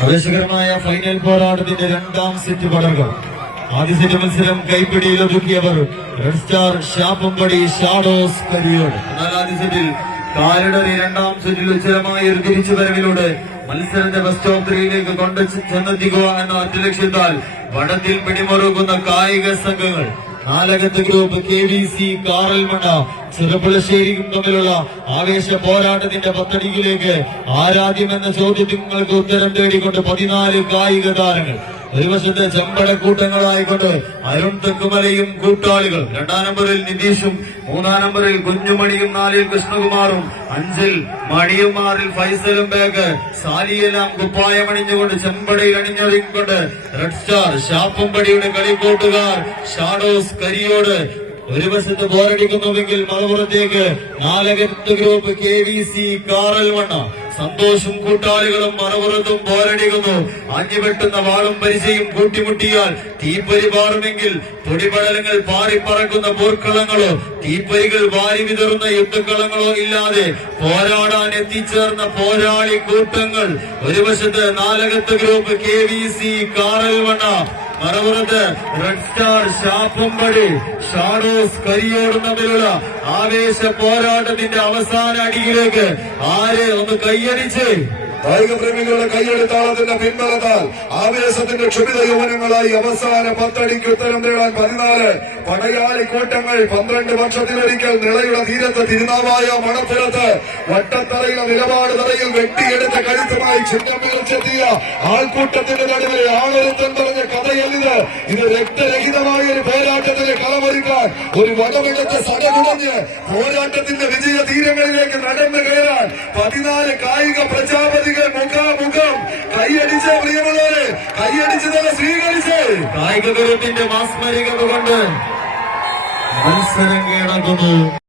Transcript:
ആവേശകരമായ ഫൈനൽ പോരാട്ടത്തിന്റെ രണ്ടാം സെറ്റ് പടർകൾ. ആദ്യ സെറ്റ് മത്സരം കൈപ്പിടിയിൽ ഒതുക്കിയവർ റെഡ് സ്റ്റാർ ഷാപ്പമ്പടി ഷാഡോസ് കരിയോട്. എന്നാൽ ആദ്യ സെറ്റിൽ കാലടറി രണ്ടാം സെറ്റിൽ ഉച്ചരമായ ഒരു തിരിച്ചുവരവിലൂടെ മത്സരത്തെ ബെസ്റ്റ് ഓഫ് ത്രീയിലേക്ക് കൊണ്ട് ചെന്നെത്തിക്കുക എന്ന ഒറ്റ ലക്ഷ്യത്താൽ വടത്തിൽ പിടിമുറുക്കുന്ന കായിക സംഘങ്ങൾ നാലകത്ത് ഗ്രൂപ്പ് KVC കാറൽമണ്ണ ചെറുപ്പുളശ്ശേരിയും തമ്മിലുള്ള ആവേശ പോരാട്ടത്തിന്റെ പത്തടിയിലേക്ക് ആരാധ്യമെന്ന ചോദ്യങ്ങൾക്ക് ഉത്തരം തേടിക്കൊണ്ട് 14 കായിക താരങ്ങൾ. ഒരു വശത്ത് ചെമ്പടക്കൂട്ടങ്ങളായിക്കൊണ്ട് അരുൺ തെക്കുമലയും കൂട്ടാളികൾ, 2-ാം നമ്പറിൽ നിതീഷും, 3-ാം നമ്പറിൽ കുഞ്ഞുമണിയും, 4-ൽ കൃഷ്ണകുമാറും, 5-ൽ മണിയും, 6-ൽ ഫൈസലും ബാഗ്, സാലിയെല്ലാം കുപ്പായമണിഞ്ഞുകൊണ്ട് ചെമ്പടയിൽ അണിഞ്ഞൊരുങ്ങിക്കൊണ്ട് റെഡ് സ്റ്റാർ ഷാപ്പമ്പടിയുടെ കളിക്കൂട്ടുകാർ ഷാഡോസ് കരിയോട്. ഒരു വശത്ത് പോരടിക്കുന്നുവെങ്കിൽ മറുപുറത്തേക്ക് നാലകത്ത് ഗ്രൂപ്പ് KVC കാറൽമണ്ണ. സന്തോഷും കൂട്ടാളികളും മറുപുറത്തും പോരടിക്കുന്നു. ആഞ്ഞുവെട്ടുന്ന വാളും പരിചയും കൂട്ടിമുട്ടിയാൽ തീപ്പൊരി പാറുമെങ്കിൽ പൊടിപടലങ്ങൾ പാറിപ്പറക്കുന്ന പോർക്കളങ്ങളോ തീപ്പൊരികൾ വാരി വിതറുന്ന യുദ്ധക്കളങ്ങളോ ഇല്ലാതെ പോരാടാൻ എത്തിച്ചേർന്ന പോരാളി കൂട്ടങ്ങൾ. ഒരു വശത്ത് നാലകത്ത് ഗ്രൂപ്പ് KVC കാറൽമണ്ണ, മറുപുറത്ത് റെഡ് സ്റ്റാർ ഷാപ്പമ്പടി ഷാഡോസ് കരിയോടും തമ്മിലുള്ള ആവേശ പോരാട്ടത്തിന്റെ അവസാന അടിയിലേക്ക് ആരെ ഒന്ന് കൈയടിച്ച് കായിക പ്രേമികളുടെ കൈയെടുത്താളത്തിന്റെ പിൻബലത്താൽ ആവേശത്തിന്റെ ക്ഷുഭിത യൗവനങ്ങളായി അവസാന 10 അടിക്ക് ഉത്തരം തേടാൻ 14 പടയാളി കൂട്ടങ്ങൾ 12 വർഷത്തിലൊരിക്കൽ നിളയുടെ തീരത്ത് തിരുനാവായ മണപ്പുറത്ത് വട്ടത്തറയിലെ നിലപാട് തറയിൽ വെട്ടിയെടുത്ത കഴുത്തുമായി ചിഹ്നം വിളിച്ചെത്തിയ ആൾക്കൂട്ടത്തിന്റെ നടുവിലെ ആളൊരുത്തം പറഞ്ഞ കഥയല്ലിത്. ഇത് രക്തരഹിതമായ ഒരു പോരാട്ടത്തിന് കളമൊരുക്കാൻ ഒരു വടമിഴച്ച സടകുടഞ്ഞ് പോരാട്ടത്തിന്റെ വിജയ തീരങ്ങളിലേക്ക് നടന്നു കയറാൻ 14 കായിക പ്രജാപതി മുഖാമുഖം കൈയടിച്ച് പ്രിയമുള്ളവരെ, കൈയടിച്ച് തന്നെ സ്വീകരിച്ച് കായിക ഗുരുവിന്റെ മാസ്മരികത കൊണ്ട് മത്സരം കീഴടക്കുന്നു.